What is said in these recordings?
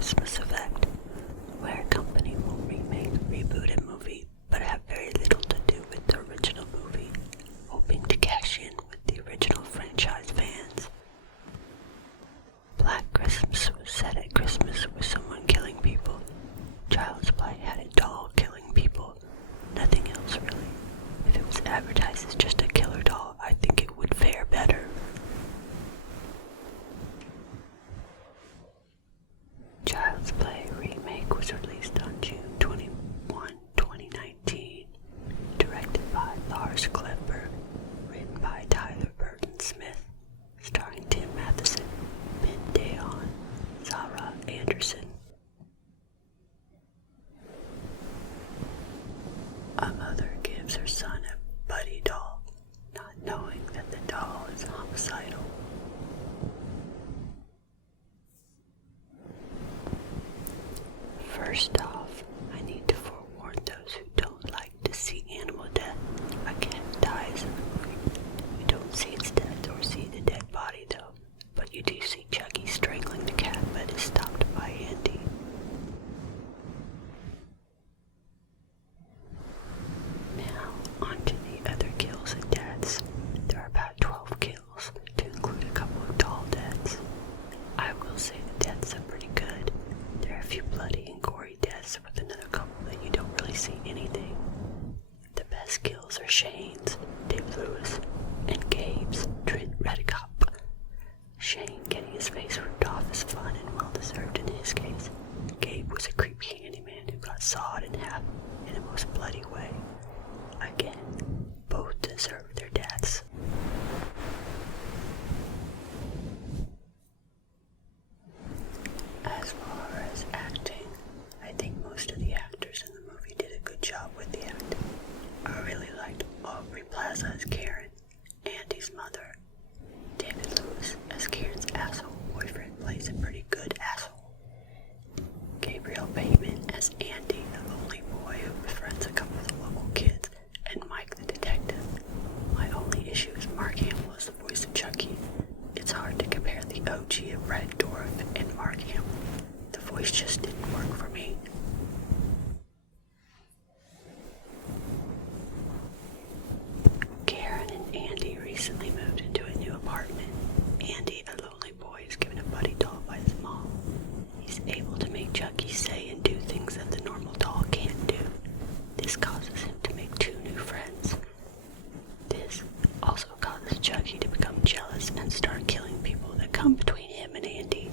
Christmas Effect, where a company will remake, reboot a movie, but have very little to do with the original movie, hoping to cash in with the original franchise fans. Black Christmas was set at Christmas with someone killing people. Child's Play had a doll killing people. Nothing else really. If it was advertised as just a killer doll, I think it would fare better. Child's Play remake was released on June 21, 2019, directed by Lars Klevberg, written by Tyler Burton Smith, starring Tim Matheson, Ben Deon, Zara Anderson. A mother gives her son a buddy doll, not knowing that the doll is homicidal. First off, I need to forewarn those who don't like to see animal death. A cat dies in the movie. You don't see its death or see the dead body though, but you do see Chucky strangling the cat, but is stopped by Andy. Now, on to the other kills and deaths. There are about 12 kills, to include a couple of doll deaths. I will say the deaths are pretty good. There are a few bloody and gory deaths with another couple that you don't really see anything. The best kills are Shane's, Dave Lewis, and Gabe's, Trent Redekop. Shane getting his face ripped off is fun and well deserved in his case. Gabe was a creepy handyman who got sawed in half in a most bloody way. Again, both deserve their deaths. As far as acting, I think most of the actors in the movie did a good job with the acting. I really liked Aubrey Plaza as Karen, Andy's mother. David Lewis as Karen's asshole boyfriend plays a pretty good asshole. Gabriel Bateman as Andy, the lonely boy who befriends a couple of the local kids, and Mike the detective. My only issue is Mark Hamill as the voice of Chucky. It's hard to compare the OG of Brad Dourif and Mark Hamill. The voice just didn't work for me. Karen and Andy recently moved into a new apartment. Andy, a lonely boy, is given a buddy doll by his mom. He's able to make Chucky say and do things that the normal doll can't do. This causes him to make two new friends. This also causes Chucky to become jealous and start killing people that come between him and Andy.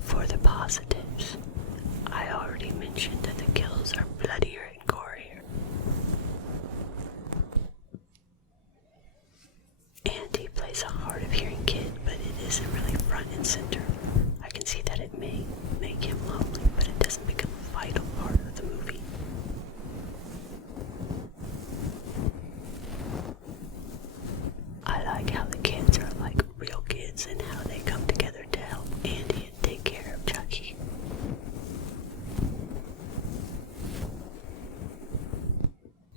For the positives, I already mentioned that the kills are bloodier and gorier. Andy plays a hard-of-hearing kid, but it isn't really front and center. I can see that it may make him lonely, but it doesn't become a vital part of the movie. I like how the kids are like real kids and how they come together to help Andy and take care of Chucky.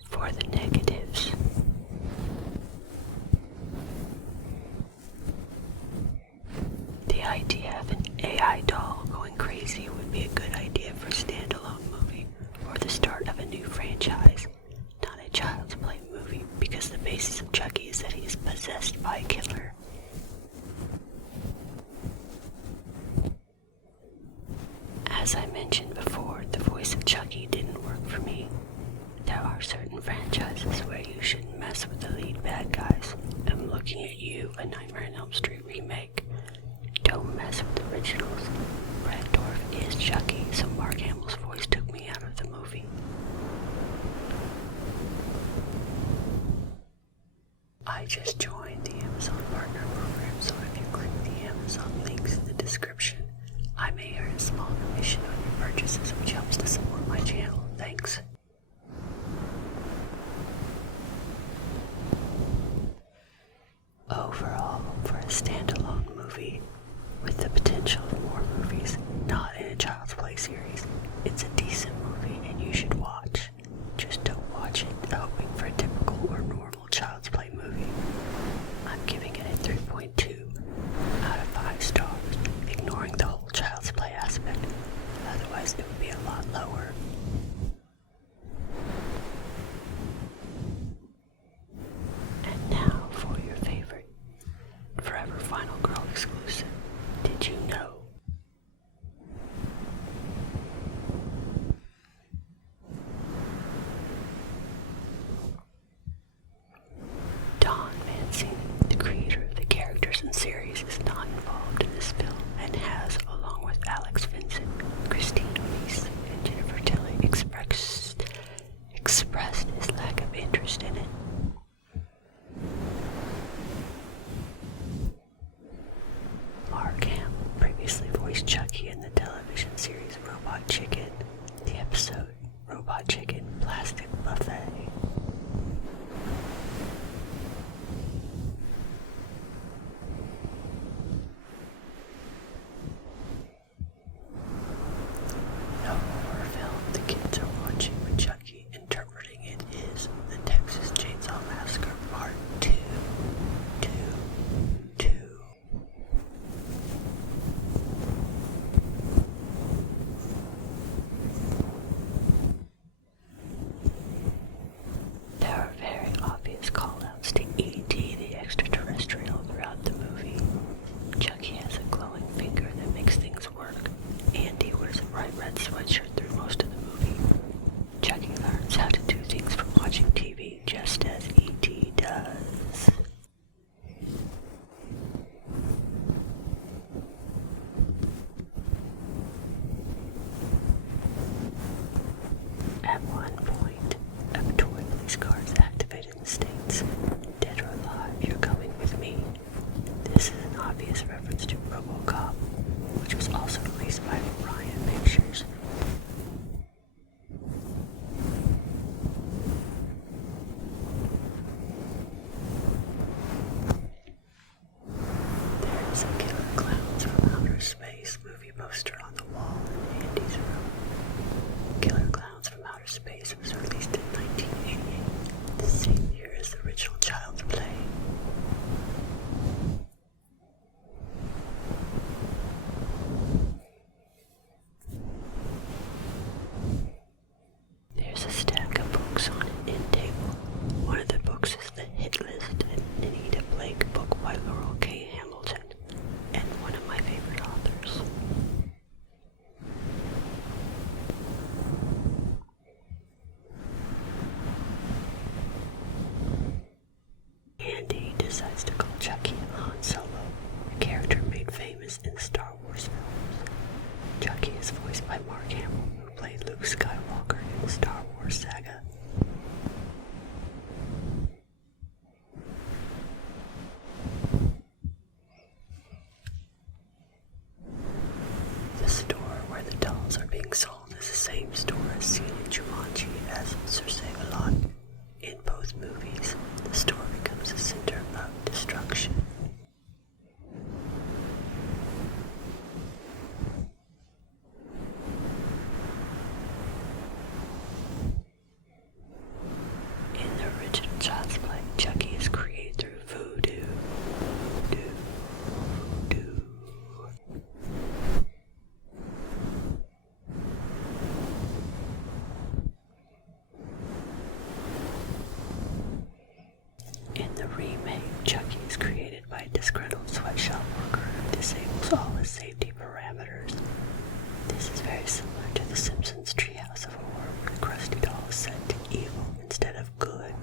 For the negatives, the idea of an AI doll going crazy would be a good idea for a standalone movie or the start of a new franchise, not a Child's Play movie, because the basis of Chucky is that he is possessed by a killer. As I mentioned before, the voice of Chucky didn't work for me. There are certain franchises where you shouldn't mess with the lead bad guys. I'm looking at you, a Nightmare on Elm Street remake. Don't mess with the originals. Brad Dourif is Chucky, so Mark Hamill's voice took me out of the movie. I just joined the Amazon Partner Program, so if you click the Amazon links in the description, I may earn a small commission on your purchases, which helps to support my channel. Thanks. Overall, for a standalone movie, with the potential of more movies, not in a Child's Play series, it's a decent movie and you should watch. Just don't watch it hoping for a typical or normal Child's Play movie. I'm giving it a 3.2 otherwise it would be a lot lower. And now for your favorite Forever Final Girl exclusive. Did you know? Don Mancini, the creator of the characters and series, is not involved in this film and has, along with Alex Vincent, Christine Reese, and Jennifer Tilly, expressed his lack of interest in it. Mark Hamill previously voiced Chucky in the television series Robot Chicken, the episode Robot Chicken Plastic Buffet. The horror film the kids are watching with Chucky interpreting it is The Texas Chainsaw Massacre Part 2. There are very obvious call-outs to E.T. the extraterrestrial throughout the movie. Chucky has a glowing finger that makes things work. Andy wears a bright red sweatshirt through most of the movie. Chucky learns how to do things from watching TV, just as E.T. does. At one point, a toy police car is activated in the States. Dead or alive, you're coming with me. This is an obvious reference to RoboCop, which was also released by Orion Pictures. There is a Killer Clowns from Outer Space movie poster on the wall in Andy's room. Killer Clowns from Outer Space was released in 1988, the same year as the original Child's Play. There's a stack of books on an end table. One of the books is The Hit List, an Anita Blake book by Laurel K. Hamilton, and one of my favorite authors. Andy decides to call Chucky Han Solo, a character made famous in the Star Wars films. Chucky is voiced by Mark Hamill, who played Luke Skywalker in the Star Wars saga. The store where the dolls are being sold is the same store as seen in Jumanji as Cersei-Valot. In both movies, the store becomes a center of destruction. In the original Child's Play, Chucky is created through voodoo. In the remake, Chucky is created by a disgruntled sweatshop worker who disables all his safety parameters. This is very similar to The Simpsons' Treehouse of Horror, where the Krusty doll is set to evil instead of good.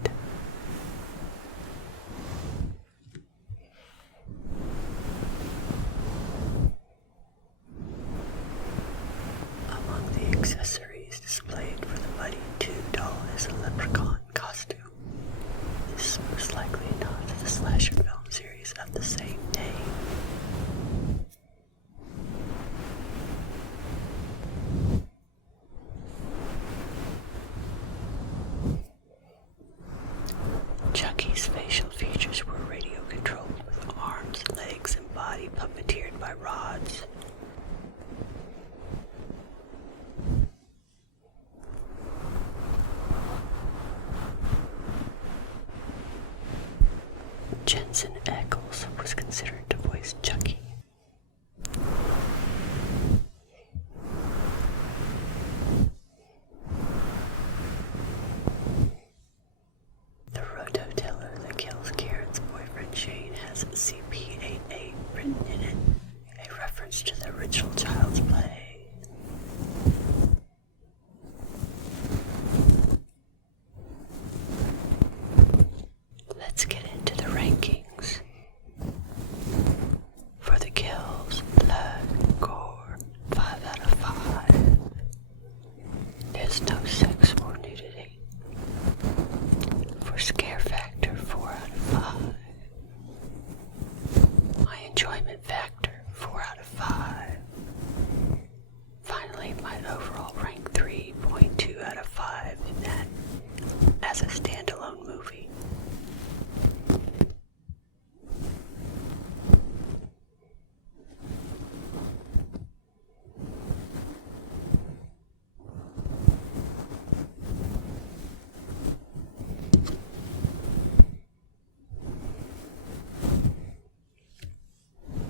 Among the accessories displayed for the Buddy 2 doll is a leprechaun costume. This is most likely a nod to the slasher film series of the same name. Chucky's facial features were radio controlled with arms, legs, and body puppeteered by rods. Jensen Ackles was considered to voice Chucky. an overall rank 3.2 out of 5 in that as a standalone movie.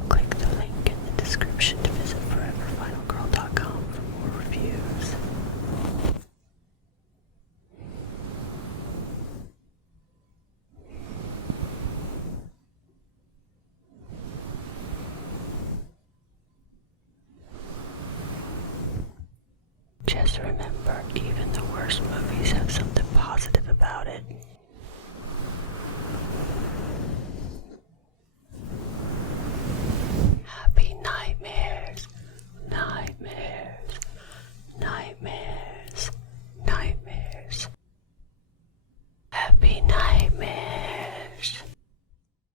Click the link in the description to visit foreverfinalgirl.com for more reviews. Just remember, even the worst movies have something positive about it.